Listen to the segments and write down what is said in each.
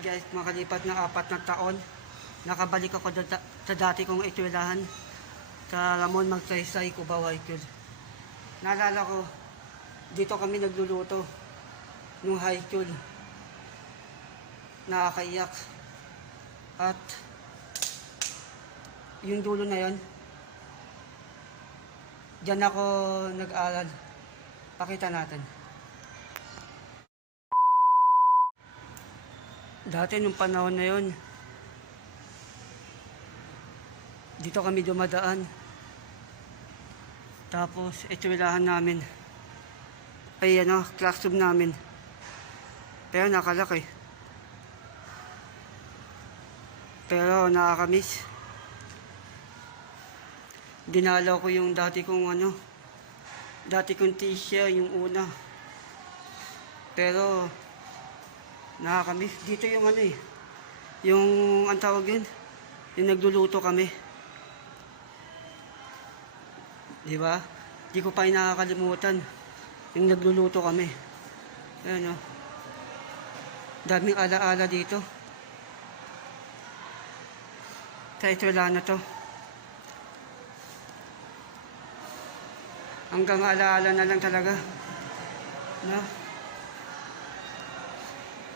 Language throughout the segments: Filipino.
guys, makalipat ng 4 na taon, nakabalik ako sa dati kong eskwelahan sa Ramon Magsaysay, Cubao High School. Naalala ko, dito kami nagluluto nung high school. Nakakaiyak. At yung dulo na yon, diyan ako nag-aral. Pakita natin. Dati nung panahon na yon, dito kami dumadaan. Tapos eskwelahan namin ay classroom namin. Pero nakalaki. Pero nakakamiss. Dinalaw ko yung dati kong teacher, yung una. Pero nakakamiss. Dito yung yung ang tawag yun, yung nagluluto kami. Diba? Di ko pa nakakalimutan yung nagluluto kami. Ayan daming alaala dito sa eskwelahan na to. Hanggang alaala na lang talaga.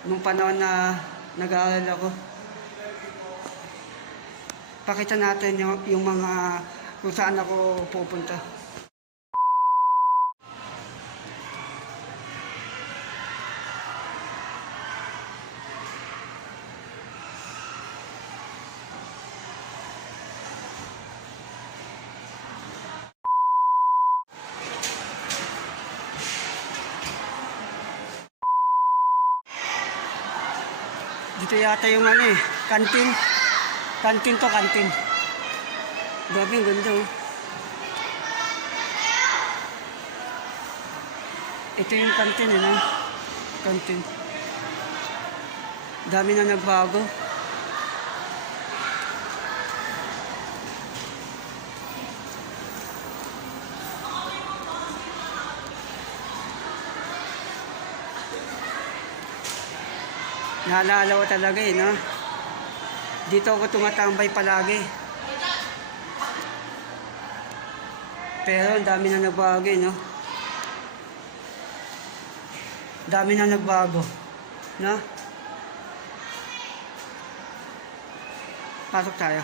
Nung panahon na nag-aaral ako. Pakita natin yung mga kung saan ako pupunta. Dito yata yung kantin. Kantin to, kantin. Grabe, ang ganda Ito yung kantin, kantin. Dami na nagbago. Naalala ko talaga Dito ako tumatambay palagi. Pero ang dami na nagbago Dami na nagbago. Pasok tayo.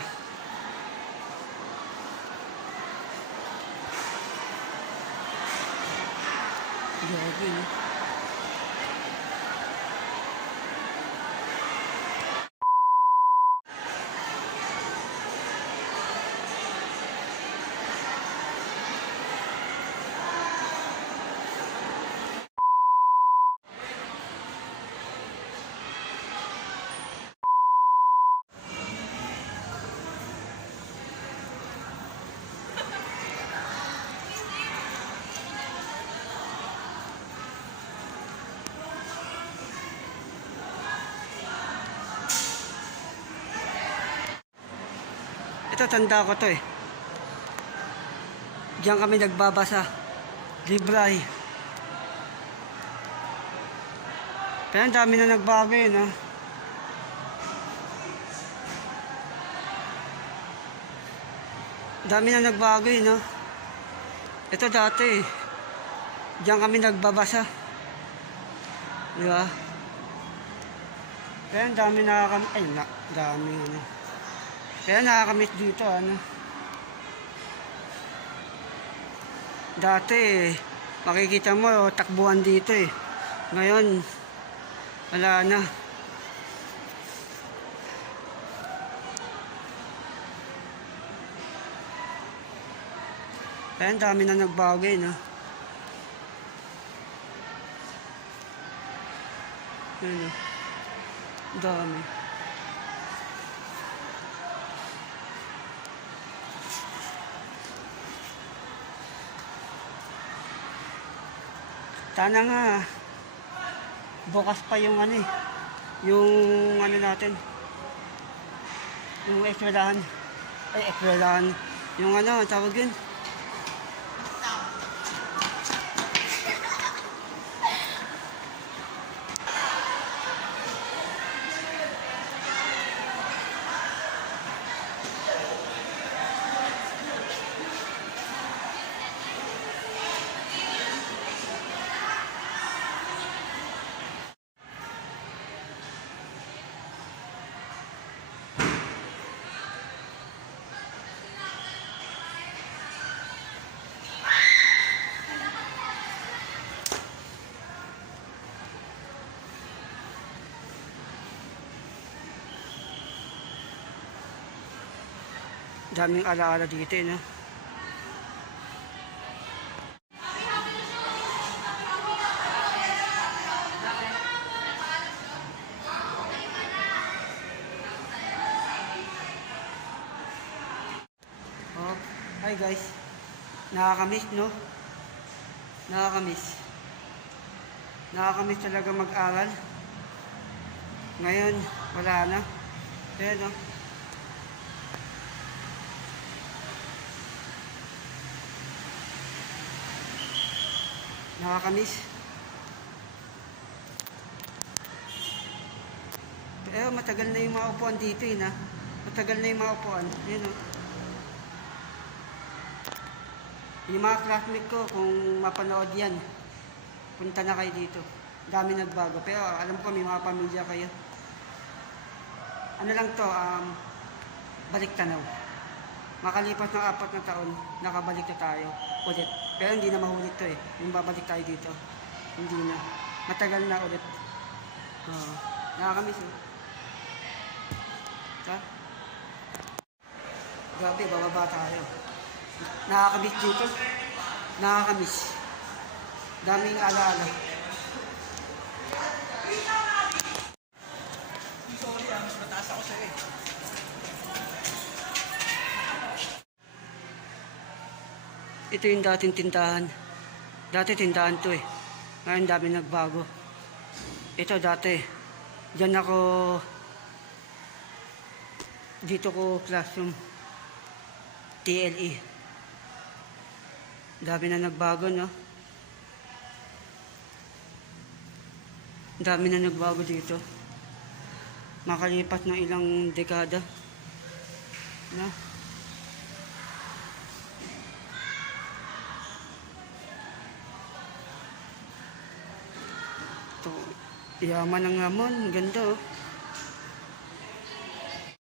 Grabe Ito, tanda ko to Diyan kami nagbabasa. Library. Pero ang dami na nagbago Dami na nagbago Ito dati diyan kami nagbabasa. Diba? Pero ang dami dami Kaya nakakamiss dito Dati makikita mo takbuhan dito Ngayon wala na. Kaya ang dami na nagbago Dami. Sana nga bukas pa yung yung natin, yung eskwelahan, yung tawag yun, Daming alaala dito, no? Oh, hi guys. Nakakamiss, no? Nakakamiss. Nakakamiss talaga mag-aral. Ngayon, wala na. Ayan, no? Nakakamiss. Pero matagal na yung mga upuan dito, na. Matagal na yung mga upuan. Ayan, no? Yung mga classmate ko, kung mapanood yan, punta na kayo dito. Dami nagbago. Pero alam ko may mga pamilya kayo. Ano lang to, balik tanaw. Makalipas ng 4 na taon, nakabalik na tayo ulit. Pero hindi na mahulit to eh. Yung babalik tayo dito. Hindi na. Matagal na ulit. Nakakamiss eh. Ha? Grabe, bababa tayo. Nakakamiss dito. Nakakamiss. Daming alaala. Sorry mas mataas ako sa'yo eh. Ito yung dating tindahan. Dati tindahan to eh. Ngayon dami nagbago. Ito dati. Diyan ako. Dito ko classroom. TLE. Dami na nagbago, no? Dami na nagbago dito. Makalipas ng ilang dekada. No? Ito, yaman ng Ramon. Ganda, oh.